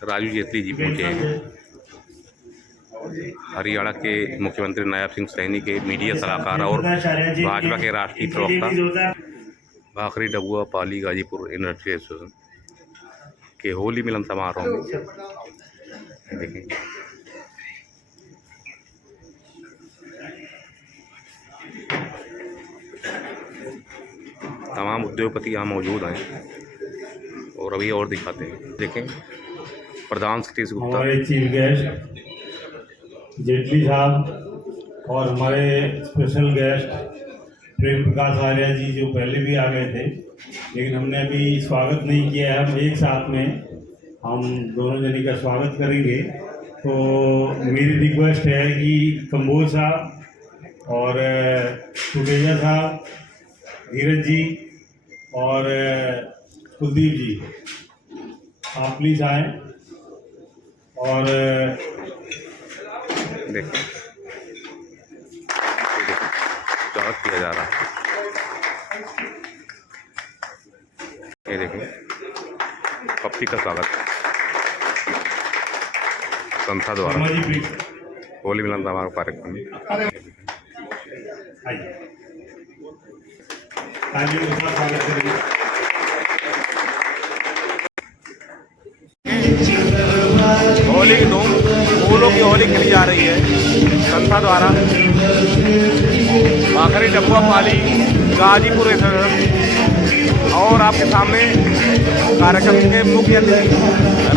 राजू जेटली जी पहुंचे हैं। हरियाणा के मुख्यमंत्री नायब सिंह सैनी के मीडिया सलाहकार और भाजपा के राष्ट्रीय प्रवक्ता भाखड़ी डबुआ पाली गाजीपुर इंडस्ट्रियल एसोसिएशन के होली मिलन समारोह में देखें। तमाम उद्योगपति यहाँ मौजूद हैं और अभी और दिखाते हैं। देखें प्रधान सतीश गुप्ता, हमारे चीफ गेस्ट जेटली साहब और हमारे स्पेशल गेस्ट प्रेम प्रकाश आर्या जी जो पहले भी आ गए थे, लेकिन हमने अभी स्वागत नहीं किया है। हम एक साथ में हम दोनों जने का स्वागत करेंगे। तो मेरी रिक्वेस्ट है कि कंबोज साहब और सुटेजा साहब, धीरज जी और कुलदीप जी, आप प्लीज आए और देखिए स्वागत किया जा रहा है। ये देखिए पप्पी का स्वागत संस्था द्वारा होली मिलन समारोह कार्यक्रम में। स्वागत करेंगे। होली की धूम, फूलों की होली खेली जा रही है संस्था द्वारा। भाखड़ी डबुआ पाली गाजीपुर और आपके सामने कार्यक्रम के मुख्य अतिथि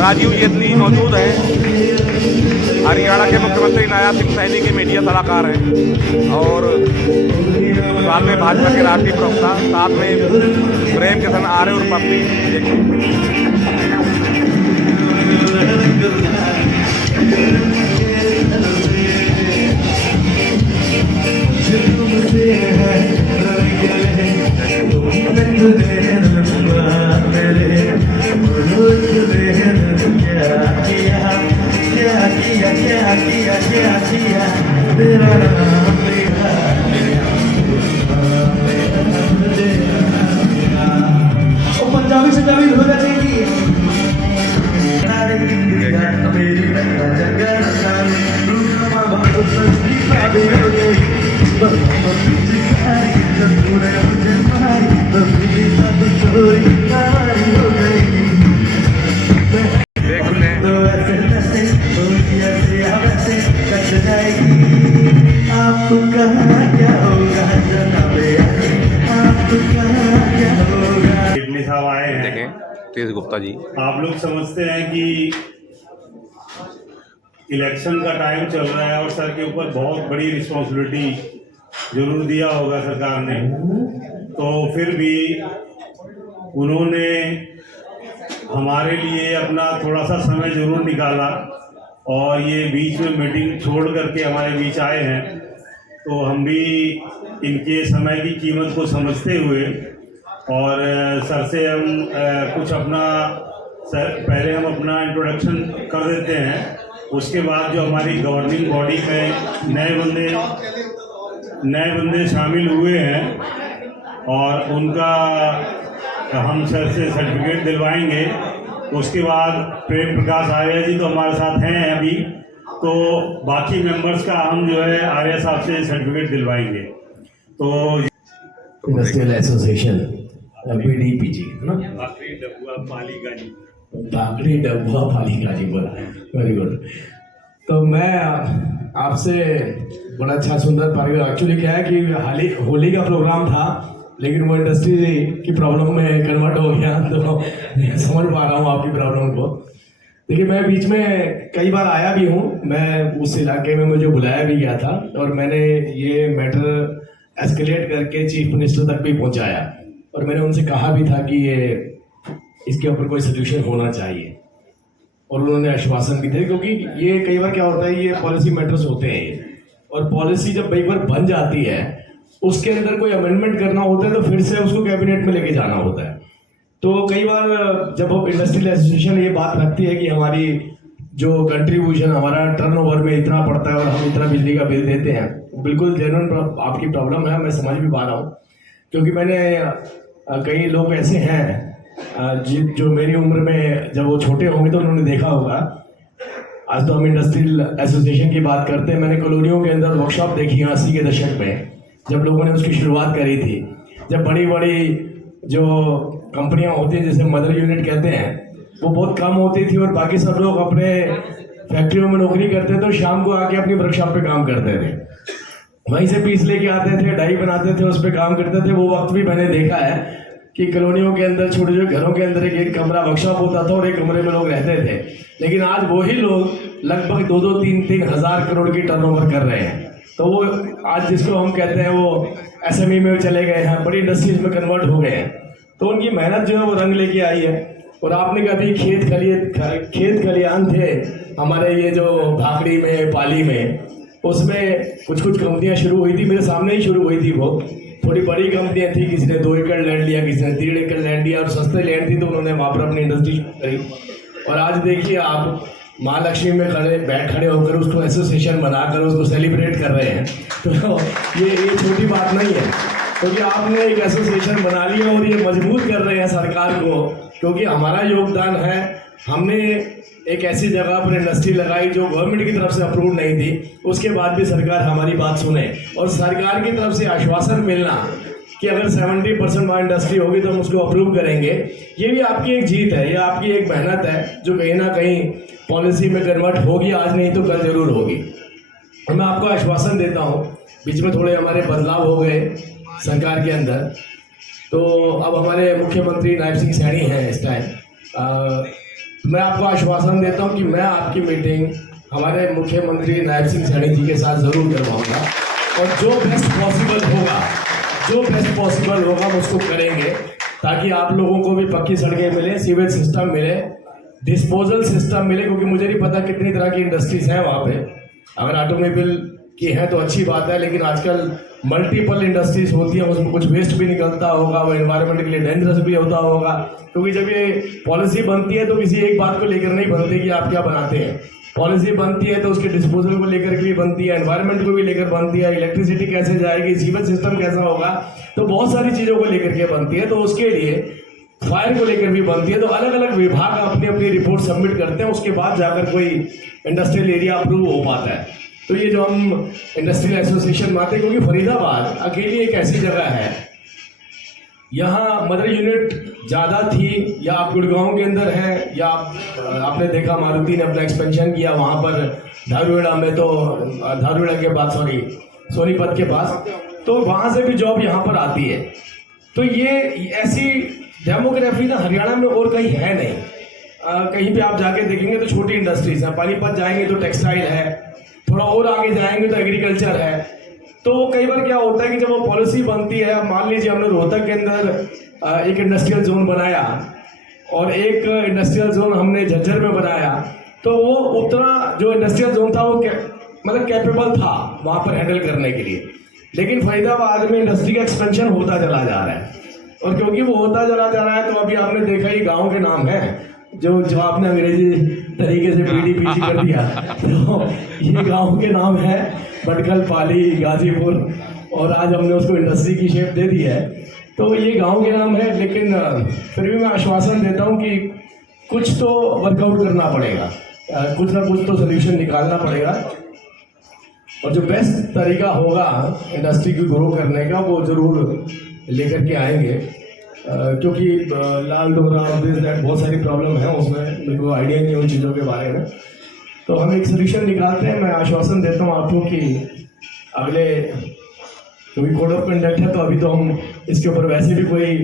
राजीव जेटली मौजूद हैं। हरियाणा के मुख्यमंत्री नायब सिंह सैनी के मीडिया सलाहकार हैं और साथ में भाजपा के राष्ट्रीय प्रवक्ता, साथ में प्रेम किशन आर्य और पप्पी। पंजाबी से तभी हो जाएगी। जेटली साहब आए हैं। देखें तेज गुप्ता जी, आप लोग समझते हैं कि इलेक्शन का टाइम चल रहा है और सर के ऊपर बहुत बड़ी रिस्पॉन्सिबिलिटी जरूर दिया होगा सरकार ने, तो फिर भी उन्होंने हमारे लिए अपना थोड़ा सा समय जरूर निकाला और ये बीच में मीटिंग छोड़ करके हमारे बीच आए हैं। तो हम भी इनके समय की कीमत को समझते हुए और सर से हम कुछ अपना पहले हम अपना इंट्रोडक्शन कर देते हैं। उसके बाद जो हमारी गवर्निंग बॉडी में नए बंदे शामिल हुए हैं और उनका हम सर से सर्टिफिकेट दिलवाएंगे। उसके बाद प्रेम प्रकाश आर्या जी तो हमारे साथ हैं अभी, तो बाकी मेंबर्स का हम जो है आर्या साहब से सर्टिफिकेट दिलवाएंगे। तो इंडस्ट्रियल एसोसिएशन BDPG है ना, भाखड़ी डबुआ पाली गाजीपुर। Very good. तो मैं आपसे बड़ा अच्छा सुंदर पारिवारिक, एक्चुअली क्या है कि होली का प्रोग्राम था लेकिन वो इंडस्ट्री की प्रॉब्लम में कन्वर्ट हो गया, तो समझ पा रहा हूँ आपकी प्रॉब्लम को। देखिए मैं बीच में कई बार आया भी हूँ, मैं उस इलाके में मुझे बुलाया भी गया था और मैंने ये मैटर एस्केलेट करके चीफ मिनिस्टर तक भी पहुँचाया और मैंने उनसे कहा भी था कि ये इसके ऊपर कोई सोल्यूशन होना चाहिए और उन्होंने आश्वासन भी दिया, क्योंकि ये कई बार क्या होता है, ये पॉलिसी मैटर्स होते हैं ये, और पॉलिसी जब कई बार बन जाती है उसके अंदर कोई अमेंडमेंट करना होता है तो फिर से उसको कैबिनेट में लेके जाना होता है। तो कई बार जब इंडस्ट्रियल एसोसिएशन ये बात रखती है कि हमारी जो कंट्रीब्यूशन हमारा टर्नओवर में इतना पड़ता है और हम इतना बिजली का बिल देते हैं, बिल्कुल जेन्युइन आपकी प्रॉब्लम है, मैं समझ भी पा रहा हूँ। क्योंकि मैंने कई लोग ऐसे हैं जो मेरी उम्र में जब वो छोटे होंगे तो उन्होंने देखा होगा। आज तो हम इंडस्ट्रियल एसोसिएशन की बात करते हैं। मैंने कॉलोनियों के अंदर वर्कशॉप देखी है 80 के दशक में, जब लोगों ने उसकी शुरुआत करी थी। जब बड़ी बड़ी जो कंपनियां होती हैं, जैसे मदर यूनिट कहते हैं, वो बहुत कम होती थी और बाकी सब लोग अपने फैक्ट्रियों में नौकरी करते थे, तो शाम को आके अपनी वर्कशॉप पे काम करते थे। वहीं से पीस लेके आते थे, डाई बनाते थे, उस पर काम करते थे। वो वक्त भी मैंने देखा है कि कॉलोनियों के अंदर छोटे छोटे घरों के अंदर एक कमरा वर्कशॉप होता था और एक कमरे में लोग रहते थे। लेकिन आज वही लोग लगभग 2-3 हज़ार करोड़ की टर्नओवर कर रहे हैं। तो वो आज जिसको हम कहते हैं वो एसएमई में चले गए हैं, बड़ी इंडस्ट्रीज में कन्वर्ट हो गए हैं। तो उनकी मेहनत जो है वो रंग लेके आई है। और आपने कभी खेत खलियान थे हमारे ये जो भाखड़ी में, पाली में, उसमें कुछ कंपनियां शुरू हुई थी, मेरे सामने ही शुरू हुई थी। वो थोड़ी बड़ी कंपनियां थी, किसी ने 2 एकड़ लैंड लिया, किसी ने 3 एकड़ लैंड लिया, और सस्ते लैंड थी तो उन्होंने वहाँ पर अपनी इंडस्ट्री करी। और आज देखिए आप महालक्ष्मी में खड़े होकर उसको एसोसिएशन बनाकर उसको सेलिब्रेट कर रहे हैं। तो ये छोटी बात नहीं है, क्योंकि आपने एक एसोसिएशन बना लिया और ये मजबूत कर रहे हैं सरकार को, क्योंकि हमारा योगदान है। हमने एक ऐसी जगह पर इंडस्ट्री लगाई जो गवर्नमेंट की तरफ से अप्रूव नहीं थी, उसके बाद भी सरकार हमारी बात सुने और सरकार की तरफ से आश्वासन मिलना कि अगर 70% वहाँ इंडस्ट्री होगी तो हम उसको अप्रूव करेंगे। ये भी आपकी एक जीत है, ये आपकी एक मेहनत है जो कहीं ना कहीं पॉलिसी में कन्वर्ट होगी, आज नहीं तो कल जरूर होगी। और मैं आपको आश्वासन देता हूँ, बीच में थोड़े हमारे बदलाव हो गए सरकार के अंदर, तो अब हमारे मुख्यमंत्री नायब सिंह सैनी हैं इस टाइम। मैं आपको आश्वासन देता हूं कि मैं आपकी मीटिंग हमारे मुख्यमंत्री नायब सिंह सैनी जी के साथ ज़रूर करवाऊंगा और जो बेस्ट पॉसिबल होगा हम उसको करेंगे, ताकि आप लोगों को भी पक्की सड़कें मिले, सीवेज सिस्टम मिले, डिस्पोजल सिस्टम मिले। क्योंकि मुझे नहीं पता कितनी तरह की इंडस्ट्रीज हैं वहाँ पे। अगर ऑटोमोबाइल की है तो अच्छी बात है, लेकिन आजकल मल्टीपल इंडस्ट्रीज होती हैं, उसमें कुछ वेस्ट भी निकलता होगा, वो एनवायरनमेंट के लिए डेंजरस भी होता होगा। क्योंकि जब ये पॉलिसी बनती है तो किसी एक बात को लेकर नहीं बनती कि आप क्या बनाते हैं। पॉलिसी बनती है तो उसके डिस्पोजल को लेकर के भी बनती है, एनवायरनमेंट को भी लेकर बनती है, इलेक्ट्रिसिटी कैसे जाएगी, सीवेज सिस्टम कैसा होगा, तो बहुत सारी चीज़ों को लेकर के बनती है। तो उसके लिए फायर को लेकर भी बनती है। तो अलग अलग विभाग अपनी अपनी रिपोर्ट सबमिट करते हैं, उसके बाद जाकर कोई इंडस्ट्रियल एरिया अप्रूव हो पाता है। तो ये जो हम इंडस्ट्रियल एसोसिएशन बनाते हैं, क्योंकि फरीदाबाद अकेली एक ऐसी जगह है, यहाँ मदर यूनिट ज़्यादा थी, या आप गुड़गांव के अंदर हैं, या आपने देखा मारुति ने अपना एक्सपेंशन किया वहाँ पर धारूहेड़ा में, तो धारूहेड़ा के पास सोनीपत के पास, तो वहाँ से भी जॉब यहाँ पर आती है। तो ये ऐसी डेमोग्राफी ना हरियाणा में और कहीं है नहीं। कहीं पे आप जाके देखेंगे तो छोटी इंडस्ट्रीज हैं, पानीपत जाएंगे तो टेक्सटाइल है, थोड़ा और आगे जाएंगे तो एग्रीकल्चर है। तो कई बार क्या होता है कि जब वो पॉलिसी बनती है, मान लीजिए हमने रोहतक के अंदर एक इंडस्ट्रियल जोन बनाया और एक इंडस्ट्रियल जोन हमने झज्जर में बनाया, तो वो उतना जो इंडस्ट्रियल जोन था वो मतलब कैपेबल था वहाँ पर हैंडल करने के लिए। लेकिन फरीदाबाद में इंडस्ट्री का एक्सपेंशन होता चला जा रहा है, और क्योंकि वो होता चला जा रहा है तो अभी आपने देखा ही गाँव के नाम है जो आपने अंग्रेजी तरीके से पीडीपीसी कर दिया। तो ये गांव के नाम है भटकल, पाली, गाजीपुर, और आज हमने उसको इंडस्ट्री की शेप दे दी है। तो ये गांव के नाम है, लेकिन फिर भी मैं आश्वासन देता हूं कि कुछ तो वर्कआउट करना पड़ेगा, कुछ ना कुछ तो सोल्यूशन निकालना पड़ेगा, और जो बेस्ट तरीका होगा इंडस्ट्री की ग्रो करने का वो ज़रूर लेकर के आएंगे। क्योंकि लाल डोरा बहुत सारी प्रॉब्लम है उसमें, मेरे को आइडिया नहीं है उन चीज़ों के बारे में। तो हम एक सोल्यूशन निकालते हैं। मैं आश्वासन देता हूँ आपको कि अगले, क्योंकि कोड ऑफ कंडक्ट है तो अभी तो हम इसके ऊपर वैसे भी कोई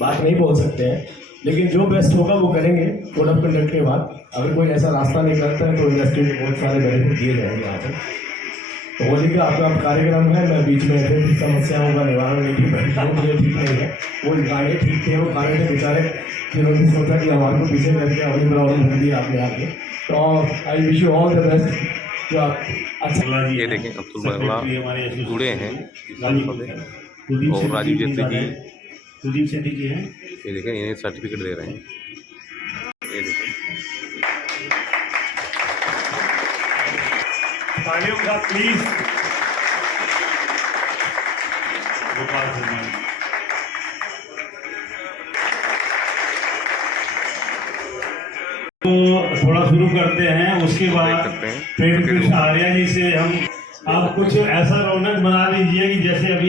बात नहीं बोल सकते हैं, लेकिन जो बेस्ट होगा वो करेंगे कोड ऑफ कंडक्ट के बाद। अगर कोई ऐसा रास्ता निकलता है तो इंडस्ट्री को बहुत सारे बेनिफिट दिए जाएंगे यहाँ पर। तो होली का आपका कार्यक्रम है, मैं बीच में फिर समस्याओं का निवारण लेके बैठा हूँ, मुझे ठीक नहीं है। वो गाने ठीक थे, वो गाने थे बेचारे, जिन्होंने सोचा कि हमारे को पीछे करके अपनी प्रॉब्लम भर दी आपने आके। तो I wish you all the best. जो आप अच्छा, ये देखें अब्दुल बगला जुड़े हैं और राजीव जेटली जी हैं, ये देखें इन्हें सर्टिफिकेट दे रहे हैं। ये देखें तालियों का प्लीज गोपाल शर्मा। थोड़ा शुरू करते हैं, उसके देख बाद सकते हैं। फिर कुछ आर्या जी से हम आप कुछ ऐसा रौनक बना दीजिए कि जैसे अभी